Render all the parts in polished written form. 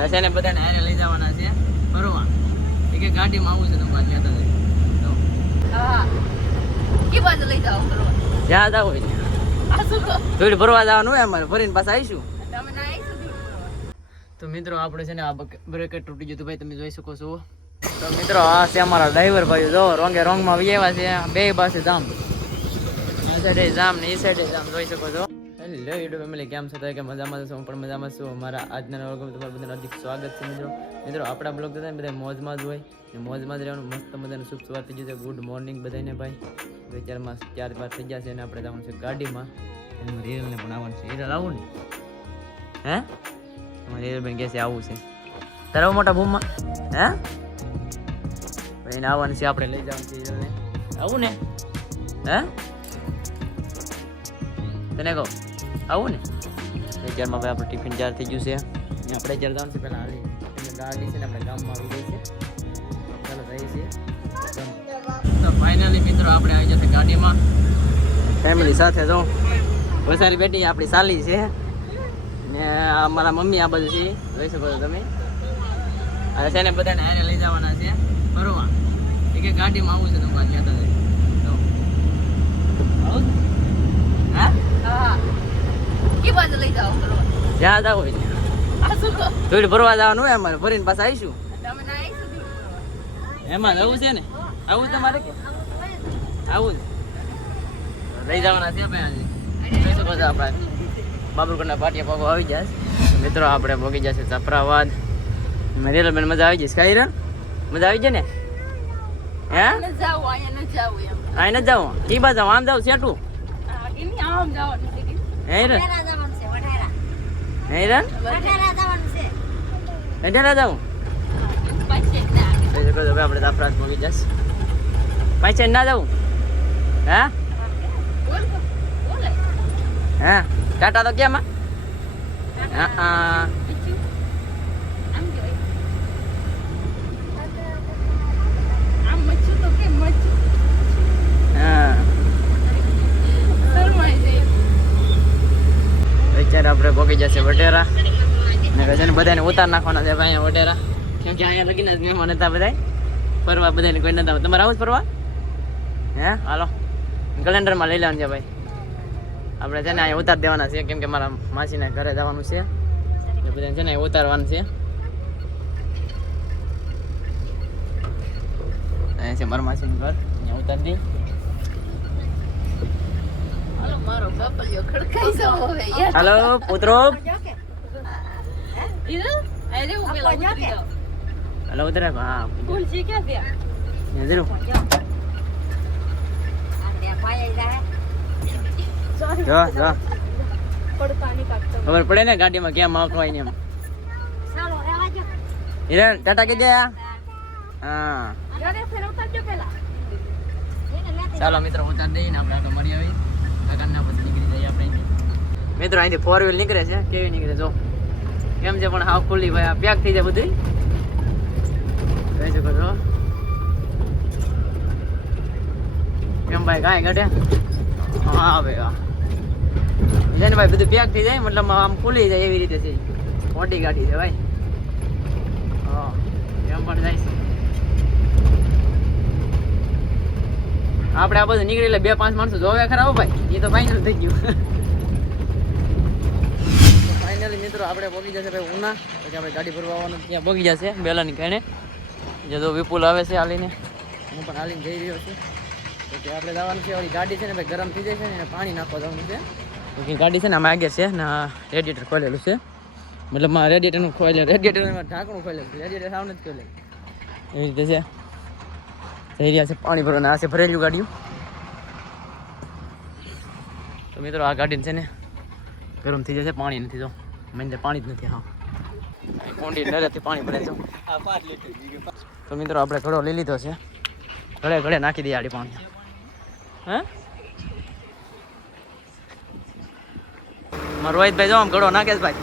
હવે છે ને બધાને હારે લઈ જવાના છે ફરવા. એ કે ગાડીમાં આવું છે તમારે ત્યાં તો હા કે બાજુ લઈ જાવ ફરવા? જ્યાં જાવ હોય આ શું કહો? થોડી ફરવા જવાનું હોય અમારે, ફરીને પાછા આવીશું. તમે ના આવીશું ધૂળ ફરવા? તો મિત્રો આપણે છે ને આ બ્રેકેટ તૂટી ગયું હતું ભાઈ, તમે જોઈ શકો છો. તો મિત્રો આ છે અમારા ડ્રાઈવર ભાઈ, જો રોંગે રોંગમાં આવ્યા છે. બે પાસે જામ, આ સાઈડે જામ ને એ સાઈડે જામ, જોઈ શકો છો. હેલો યુટ્યુબ ફેમિલી, કેમ છો? કે મજામાં છો? હું પણ મજામાં છું. અમારા આજના વ્લોગમાં તમારું બધાનું હાર્દિક સ્વાગત છે. મિત્રો આપણા બ્લોગ તો બધા મોજમાં જ હોય ને, મોજમાં જ રહેવાનું. મસ્ત મજાનું શુભ સવાર થઈ ગયું છે. ગુડ મોર્નિંગ બધાને ભાઈ. વિચારમાં 4 થઈ ગયા છે અને આપણે જવાનું છે ગાડીમાં. એમાં રીલને પણ આવવાનું છે. રીલ આવું ને હે અમારે રીલબેન કહે છે આવું છે તારા મોટા ભૂમમાં હે એને આવવાનું છે. આપણે લઈ જવાનું છે રીલને. આવું ને હે તને કહો આવું ને. અત્યારમાં ભાઈ આપણું ટિફિન તૈયાર થઈ ગયું છે. આપણે જ્યારે જવાનું છે પહેલાં હાલી એટલે ગાડી છે ને આપણે ગામમાં આવી ગઈ છે. ચાલો જઈએ છીએ. તો ફાઇનલી મિત્રો આપણે આવી જશે ગાડીમાં ફેમિલી સાથે. જો વસારી બેટી આપણી સાલી છે ને અમારા મમ્મી આ બાજુ છે, જોઈ શકો છો તમે. હવે છે ને બધાને હારે લઈ જવાના છે ફરવા. એ કે ગાડીમાં આવું છે તમારે ત્યાં તો આવું હા હા કે બાજુ લઈ જાવ ફરવા? જ્યાં જાવ હોય આ શું કહો? થોડી ફરવા જવાનું હોય અમારે, ફરીને પાછા આવીશું. તમે ના આવીશું ધૂળ ફરવા? એમાં આવું છે ને આવું તમારે કે આવું લઈ જવાના છે ભાઈ. જોઈ શકો છો આપણે બાબુરકોટના પાટિયા પાકો આવી જાય. મિત્રો આપણે ભોગી જશે ચપરાવાદ. રેલવે બેન મજા આવી જશે. કઈ રે મજા આવી જાય ને હે? ન જાવ અહીંયા ન જાવ એમ. આ નથી જાવ કી બાજુ આમ જાવ સેટું આ કે ની આમ જવાનું છે કે હે રે વઢેરા જવાનું છે વઢેરા. હે રે વઢેરા જવાનું છે. એટલે જાવ. પૈસે ના જોઈ શકો છો આપણે ચપરાવાદ ભોગી જશે. પૈસે ના જાવ હે બોલ બોલે હે ટાટા તો કેમ હા બીજું આમ જોઈ આમ મચ્છું તો કે મચ્છું હા શરમાઈ જાય. અત્યારે આપણે ભોગી જશે વટેરા ને છે ને બધાને ઉતાર નાખવાના છે ભાઈ વટેરા. કેમ કે અહીંયા લગીને જ મહેમાન હતા બધા ફરવા, બધાને કોઈ નતા. તમારે આવું જ ફરવા હે? હાલો કેલેન્ડરમાં લઈ લેવાનું છે ભાઈ. આપણે છે ને અહીંયા ઉતાર દેવાના છે કેમ કે મારા માસીને ઘરે જવાનું છે એ બધાને છે ને ઉતારવાનું છે. અહીંયા છે મારા માસીનું ઘર, અહીંયા ઉતાર દઈ. હાલો મારો બાપલિયો ખડકાઈ જાવ હવે યાર. હાલો પુત્રો ઈરો આલે હું પેલા ઉતરી જાવ. હાલો ઉતરે હા કોણ છે ક્યાં ગયા? જરૂર જો જો પડતાની કાઢતો. ખબર પડે ને ગાડીમાં કેમ આવતો હોય ને એમ. ચાલો રેવા જો. હિરણ ટાટા કે જાય હા. ગાડી ફેર ઉતારજો પેલા. ચાલો મિત્રો ઉતાર દઈને આપણે આટો મળી આવી કાકાના પછી નીકળી જઈએ આપણે અહીંથી. મિત્રો અહીંથી 4 વ્હીલ નીકળે છે. કેવી નીકળે જો કેમ છે પણ હાવ ખુલ્લી ભાઈ. આ પેક થઈ જાય બધું જોઈ શકો છો કેમ ભાઈ કાંઈ ઘટે હા ભાઈ હા ને ભાઈ બધું પેક થઈ જાય મતલબ આમ ખુલી જાય એવી રીતે છે. મોટી ગાડી છે ભાઈ હા એમ પણ જાય. આપણે આ બધું નીકળી એટલે 2-5 માણસો જોવે ખરા હો ભાઈ. એ તો ફાઇનલ થઈ ગયું. ફાઇનલી મિત્રો આપણે પહોંચી જશે ભાઈ ઉના. પછી આપણે ગાડી ભરવા આવવાનું ત્યાં પહોંચી જશે બેલાની કારણે. જે તો વિપુલ આવે છે હાલીને, હું પણ હાલીને જઈ રહ્યો છું. તો આપણે જવાનું છે ઓલી ગાડી છે ને ભાઈ ગરમ થઈ જાય છે ને એને પાણી નાખવા જવાનું છે. તો ગાડી છે ને આમાં આગળ છે ને રેડિએટર ખોલેલું છે. મતલબ રેડિએટરનું ખોલેલું, રેડિએટરમાં ઢાંકણું ખોલેલું છે. રેડિએટર સાવ નથી ખોલેલું એવી રીતે છે. જઈ રહ્યા છે પાણી ભરવાના. આ છે ભરેલું ગાડીઓ. તો મિત્રો આ ગાડી છે ને ગરમ થઈ જશે. પાણી નથી જો મને પાણી જ નથી. હા કોંડી નરેથી પાણી ભરે છે. તો મિત્રો આપણે ઘડો લઈ લીધો છે. ઘડે ઘડે નાખી દઈએ આડી પાણી. હે મારો રોહિતભાઈ જો આમ ઘડો નાખે છે ભાઈ.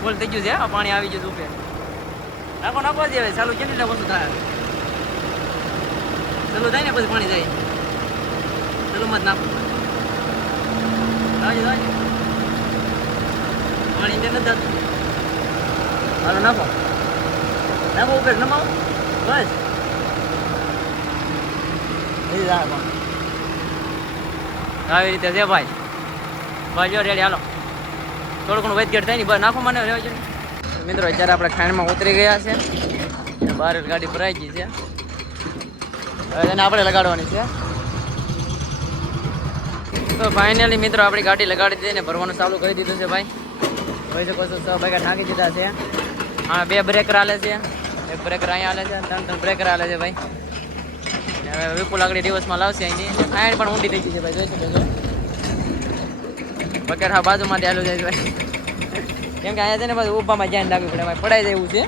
ફૂલ થઈ ગયું છે. આ પાણી આવી ગયું ઉપર. નાખો નાખો જ હવે ચાલુ કેટલી ઓછું થાય. ચાલુ થાય ને પછી પાણી જાય. ચાલુ મત નાખો પાણી અંદર નથી જતું. હાલો નાખો નાખો ઉપર નમાવો બસ આવી રીતે છે ભાઈ બસ જો રેડી હાલો થોડું ઘણું વેચગેટ થાય ને બસ નાખો મને રહેવા જોઈએ મિત્રો અત્યારે આપણે ખાંડમાં ઉતરી ગયા છે બહાર ગાડી ભરાઈ ગઈ છે હવે એને આપણે લગાડવાની છે તો ફાઇનલી મિત્રો આપણી ગાડી લગાડી દીધી ને ભરવાનું ચાલુ કરી દીધું છે ભાઈ જોઈ શકો છો 6 ભાગા નાખી દીધા છે હા 2 બ્રેકર હાલે છે 1 બ્રેકર અહીંયા હાલે છે 3 બ્રેકર હાલે છે ભાઈ હવે વિપુલ આગળ દિવસમાં લાવશે અહીંની ખાંડ પણ ઊંડી થઈ ગઈ છે ભાઈ જોઈ શકો છો બકેટ હા બાજુમાંથી હાલું જાય ભાઈ કેમ કે અહીંયા છે ને પાછું ઊભામાં ધ્યાન રાખવું પડે ભાઈ પડાઈ જાય એવું છે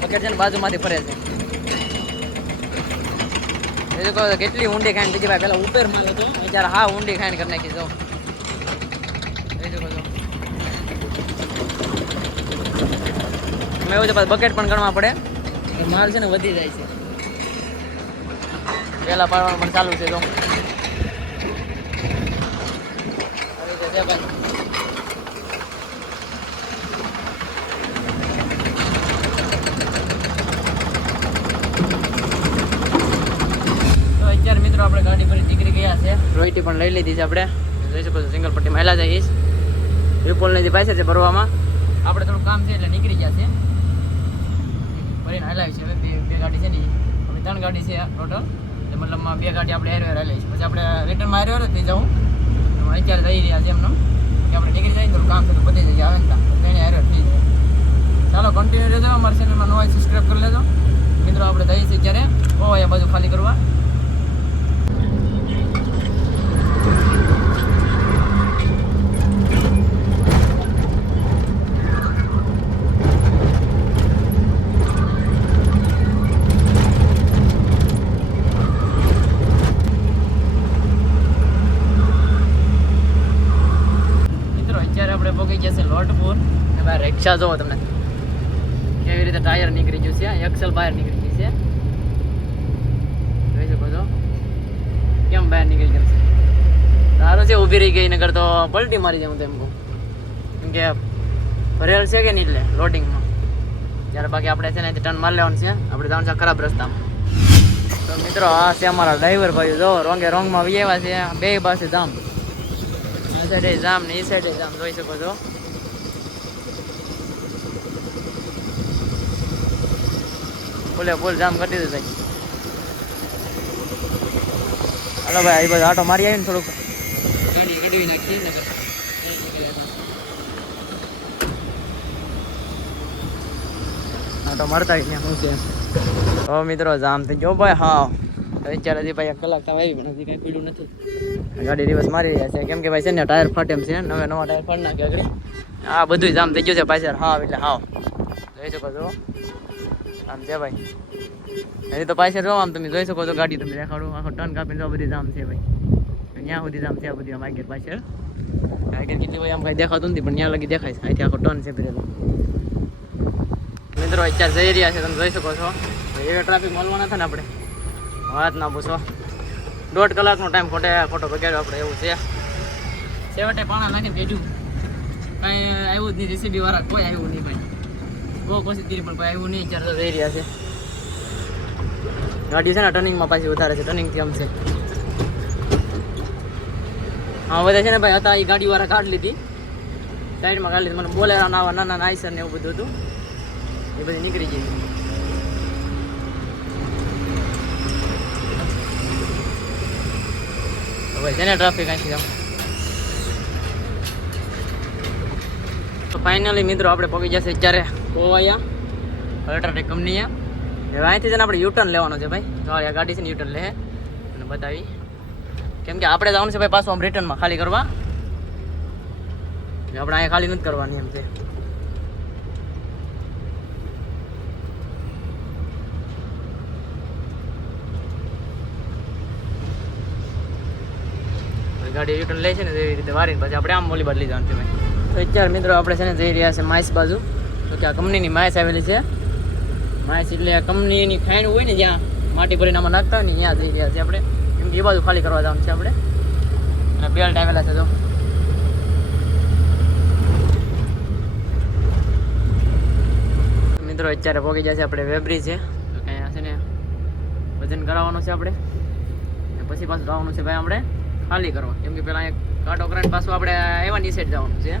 બકેટ છે ને બાજુમાંથી ફરે છે એ કહો કેટલી ઊંડી ખાંડ થઈ ગઈ ભાઈ પેલા ઉપર માર્યો હતો અત્યારે હા ઊંડી ખાંડ કરી નાખી જો એવું છે પાછું બકેટ પણ ગણવા પડે માલ છે ને વધી જાય છે પેલા પાડવાનું પણ ચાલુ છે તો અત્યારે મિત્રો આપણે ગાડી ફરી નીકળી ગયા છે રોઈટી પણ લઈ લીધી છે આપણે જોઈ શકો છો સિંગલ પટ્ટીમાં હેલા જઈશ વિપુલને જે પાસે છે ભરવામાં આપણે થોડું કામ છે એટલે નીકળી ગયા છે ભરીને હલાવી છે હવે બે ગાડી છે ને હવે 3 ગાડી છે ટોટલ એટલે મતલબમાં 2 ગાડી આપણે હેરવેર હલાવી છે પછી આપણે રિટર્નમાં હેરવેર થઈ જાઉં અત્યારે થઈ રહ્યા છે એમનો કે આપણે નીકળી જાય થોડું કામ છે તો બધી જગ્યાએ આવે ને એને હેરવેર થઈ જાય ચાલો કન્ટિન્યુ રહેજો અમારા ચેનલમાં નવા સબસ્ક્રાઈબ કરી લેજો મિત્રો આપણે જઈએ છીએ ત્યારે ઓયા બાજુ ખાલી કરવા રિક્ષા જોવો તમને કેવી રીતે ટાયર નીકળી ગયું છે એક્સેલ બહાર નીકળી ગઈ છે જોઈ શકો છો કેમ બહાર નીકળી ગયું છે સારું છે ઊભી રહી ગઈ નગર તો પલટી મારી જાય હું તો એમ કહું કેમ કે ભરેલ છે કે નહીં એટલે લોડિંગમાં ત્યારે બાકી આપણે છે ને ટર્ન મારી લેવાનું છે આપણે જવાનું છે ખરાબ રસ્તામાં તો મિત્રો આ છે અમારા ડ્રાઈવર ભાઈ જો રોંગે રોંગમાં આવી આવ્યા છે 2 પાસે જામ આ સાઈડે જામ ને એ સાઈડે જામ જોઈ શકો છો ફૂલ જામ કરી દીધું ભાઈ હાલો ભાઈ આ બધું આટો મારી આવી ને થોડુંક ગાડી કઢવી નાખીએ ને આટો મારતા શું છે તો મિત્રો જામ થઈ ગયો ભાઈ હા અત્યારે હજી ભાઈ 1 કલાક તો આવી પણ હજી કંઈ પીડું નથી ગાડી રિવર્સ મારી રહ્યા છે કેમ કે ભાઈ છે ને ટાયર ફાટે એમ છે નવા ટાયર ફાડી નાખે આગળ હા બધું જામ થઈ ગયું છે પાછળ હા એટલે હા જોઈ શકો છો આમ છે ભાઈ હજી તો પાછળ જો આમ તમે જોઈ શકો છો ગાડી તમે દેખાડો આખો ટર્ન કાપીને જો બધી જામ છે ભાઈ ત્યાં સુધી જામ છે આ બધી આમ આગળ પાછળ આગળ કેટલી ભાઈ આમ કાંઈ દેખાતું નથી પણ ત્યાં લગી દેખાય છે અહીંથી આખો ટર્ન છે ભરેલો મિત્રો અત્યારે જઈ રહ્યા છે તમે જોઈ શકો છો એવા ટ્રાફિક મળવાના હતા ને આપણે વાત ના પૂછો 1.5 કલાકનો ટાઈમ ખોટો બગાડ્યો આપણે એવું છે છેવટે પાણા નાખીને ભેજું કાંઈ આવ્યું જ નહીં રેસીપી વાળા કોઈ આવ્યું નહીં ભાઈ બહુ કોશિશ કરી પણ કોઈ આવ્યું નહીં અત્યારે જઈ રહ્યા છે ગાડી છે ને ટર્નિંગમાં પાછી વધારે છે ટર્નિંગથી આમ છે હા બધા છે ને ભાઈ હતા એ ગાડીવાળા કાઢી લીધી સાઈડમાં કાઢી લીધી મને બોલેરા આવા નાના આઈસર ને એવું બધું હતું એ બધી નીકળી ગઈ ભાઈ છે ને ટ્રાફિક અહીંથી આમ તો ફાઇનલી મિત્રો આપણે પહોંચી જશે અત્યારે ગોવાયા અલ્ટ્રાટેક કંપનીએ હવે અહીંથી છે ને આપણે યુટર્ન લેવાનો છે ભાઈ જો આ ગાડી છે ને યુટર્ન લે અને બતાવી કેમ કે આપણે જવાનું છે ભાઈ પાછું આમ રિટર્નમાં ખાલી કરવા આપણે અહીંયા ખાલી નથી કરવાની એમ છે ગાડી યુટર્ન લે છે ને એવી રીતે વારીને પછી આપણે આમ મોલી બદલી જવાનું છે ભાઈ તો અત્યારે મિત્રો આપણે છે ને જઈ રહ્યા છે માઇસ બાજુ તો કે આ કંપનીની માઇસ આવેલી છે માઇસ એટલે કંપનીની ખાઈન હોય ને જ્યાં માટી ભરીને આમાં નાખતા હોય ને ત્યાં જઈ રહ્યા છે આપણે કેમ કે એ બાજુ ખાલી કરવા જવાનું છે આપણે અને બેલ્ટ આવેલા છે તો મિત્રો અત્યારે પહોંચી જશે આપણે વેબરી છે તો અહીંયા છે ને વજન કરાવવાનું છે આપણે પછી પાછું જવાનું છે ભાઈ આપણે ખાલી કરવા કેમ કે પેલા અહીંયા કાંટો કરીને પાછું આપણે એવાની સાઈડ જવાનું છે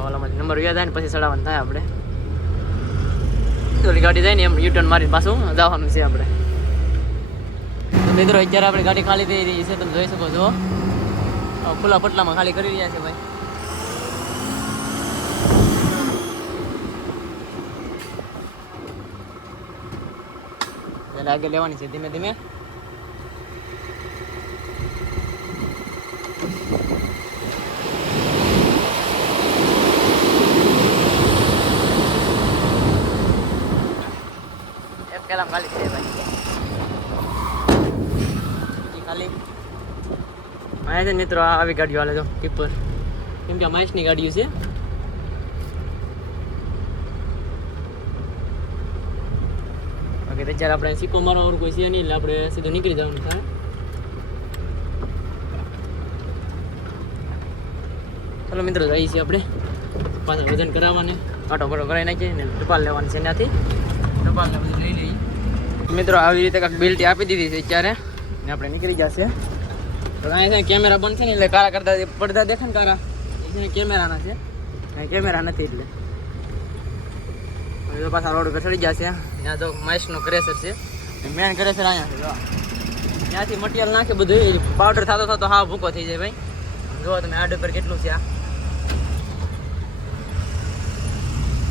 ઓલામાં નંબર વ્યા થાય ને પછી ચડાવવાનું થાય આપણે ઓલી ગાડી જાય ને એમ યુટર્ન મારીને પાછું જવાનું છે આપણે તો મિત્રો અત્યારે આપણી ગાડી ખાલી થઈ રહી છે તમે જોઈ શકો છો ખુલ્લા પટલામાં ખાલી કરી રહ્યા છે ભાઈ એટલે આગળ લેવાની છે ધીમે ધીમે એક પેલા ખાલી છે ભાઈ ખાલી અહીંયા છે મિત્રો આવી ગાડીઓ હાલે તો ટીપર કેમ કે માઇસની ગાડીઓ છે બાકી અત્યારે આપણે સિક્કો મારવા કોઈ છે નહીં એટલે આપણે સીધું નીકળી જવાનું થાય ચાલો મિત્રો જઈએ છીએ આપણે પાછા વજન કરાવવાને કાંટો કાંટો કરાવી નાખીએ ને ટપાલ લેવાની છે ત્યાંથી ટપાલને બધું લઈ લઈએ મિત્રો આવી રીતે કાંઈક બિલ્ટી આપી દીધી છે અત્યારે ને આપણે નીકળી જશે તો અહીંયા કેમેરા બંધ છે ને એટલે કારા કરતા પડદા દેખે ને કારા એ કેમેરાના છે કેમેરા નથી એટલે હવે પાછા રોડ ઉપર ચડી જશે ત્યાં તો માઇસનું ક્રેશર છે મેન ક્રેશર અહીંયા છે ત્યાંથી મટીરિયલ નાખે બધું પાવડર થતો થતો હા ભૂકો થઈ જાય ભાઈ જુઓ તમે આડ ઉપર કેટલું છે આ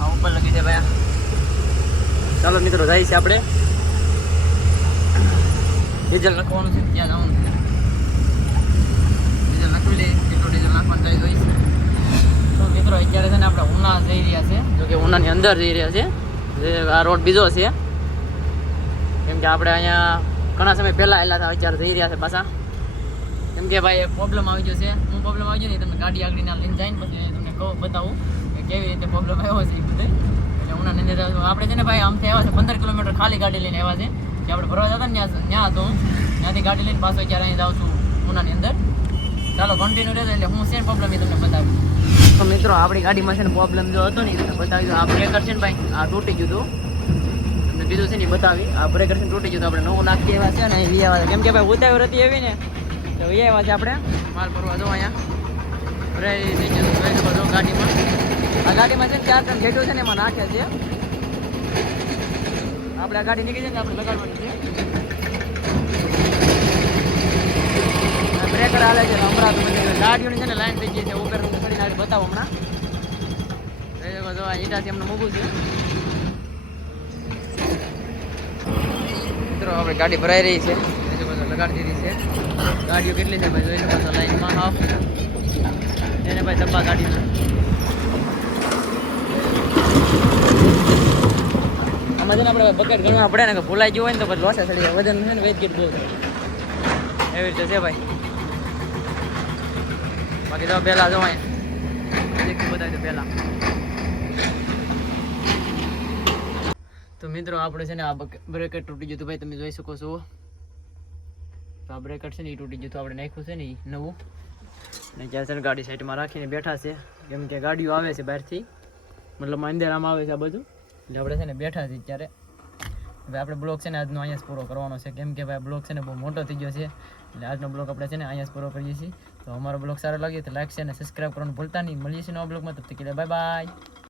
ઉપર લગી છે ભાઈ ચાલો મિત્રો જાય છે આપણે ડીઝલ નાખવાનું છે ત્યાં જવાનું છે ડીઝલ નાખી લે કેટલું ડીઝલ નાખવાનું થાય જોઈશ તો મિત્રો અત્યારે છે ને આપણે ઉના જઈ રહ્યા છે જો કે ઉનાની અંદર જઈ રહ્યા છે જે આ રોડ બીજો છે કેમ કે આપણે અહીંયા ઘણા સમય પહેલાં આવેલા હતા અત્યારે જઈ રહ્યા છે પાછા કેમ કે ભાઈ પ્રોબ્લેમ આવી ગયો છે હું પ્રોબ્લેમ આવી ગયો ને તમે ગાડી આગળ ના લઈને જાય ને પછી તમને કહું બતાવું કે કેવી રીતે પ્રોબ્લેમ આવ્યો છે એ બધે એટલે ઉનાની અંદર આપણે છે ને ભાઈ આમથી આવ્યા છે 15 કિલોમીટર ખાલી ગાડી લઈને આવ્યા છે જે આપણે ભરવા જતા ને ત્યાં હતો હું ત્યાંથી ગાડી લઈને પાછો અત્યારે અહીં જાઉં છું ઉનાની અંદર ચાલો કન્ટિન્યુ રહેજો એટલે હું છે પ્રોબ્લેમ એ તમને બતાવી તો મિત્રો આપણી ગાડીમાં છે ને પ્રોબ્લેમ જો હતો ને તમને બતાવી દો આ બ્રેકર છે ને ભાઈ આ તૂટી ગયું હતું તમને કીધું છે ને બતાવી આ બ્રેકર છે ને તૂટી ગયું આપણે નવું નાખી આવ્યા છે ને અહીં લઈ આવ્યા કેમ કે ભાઈ ઉતાવળ હતી એવી ને તો લઈ આવ્યા છે આપણે માલ ભરવા જો અહીંયા ભરાઈ થઈ ગયું જોઈ શકો છો ગાડીમાં આ ગાડીમાં છે ને 4 ટન ગેટો છે ને એમાં નાખે છે આપણે આ ગાડી નીકળી જાય ને આપણે લગાડવાની છે બ્રેકર હાલે છે હમણાં તો બધી ગાડીઓની છે ને લાઈન થઈ ગઈ છે ઉપર કરીને આગળ બતાવો હમણાં જોઈ શકો છો ઈટાથી એમને મૂકું છે મિત્રો આપણે ગાડી ભરાઈ રહી છે જોઈ શકો છો લગાડી દીધી છે ગાડીઓ કેટલી છે ભાઈ જોઈ શકો છો લાઈનમાં હાફ એને ભાઈ ડબ્બા ગાડીના આમાં છે ને આપણે બકેટ ગણવા પડે ને કે ભૂલાઈ ગયું હોય ને તો પછી લોસા ચડી જાય વજન છે ને વેટ ગેટ બહુ એવી રીતે છે ભાઈ બાકી તો પહેલાં જો અહીંયા બતાવી દો પહેલાં તો મિત્રો આપણે છે ને આ બ્રેકેટ તૂટી ગયું ભાઈ તમે જોઈ શકો છો તો આ બ્રેકેટ છે ને એ તૂટી ગયું આપણે નાખ્યું છે ને એ નવું ને ત્યાં છે ને ગાડી સાઈડમાં રાખીને બેઠા છે કેમ કે ગાડીઓ આવે છે બહારથી મતલબ અંધેરામાં આવે છે આ બધું એટલે આપણે છે ને બેઠા છે અત્યારે હવે આપણે બ્લોગ છે ને આજનો અહીંયા જ પૂરો કરવાનો છે કેમ કે ભાઈ બ્લોગ છે ને બહુ મોટો થઈ ગયો છે એટલે આજનો બ્લોગ આપણે છે ને અહીંયા જ પૂરો કરીએ છીએ તો અમારો બ્લોગ સારો લાગે તો લાઈક છે અને સબસ્ક્રાઈબ કરવાનું ભૂલતા નહીં મળીએ છીએ નવા બ્લોગમાં તબ તક કે બાય બાય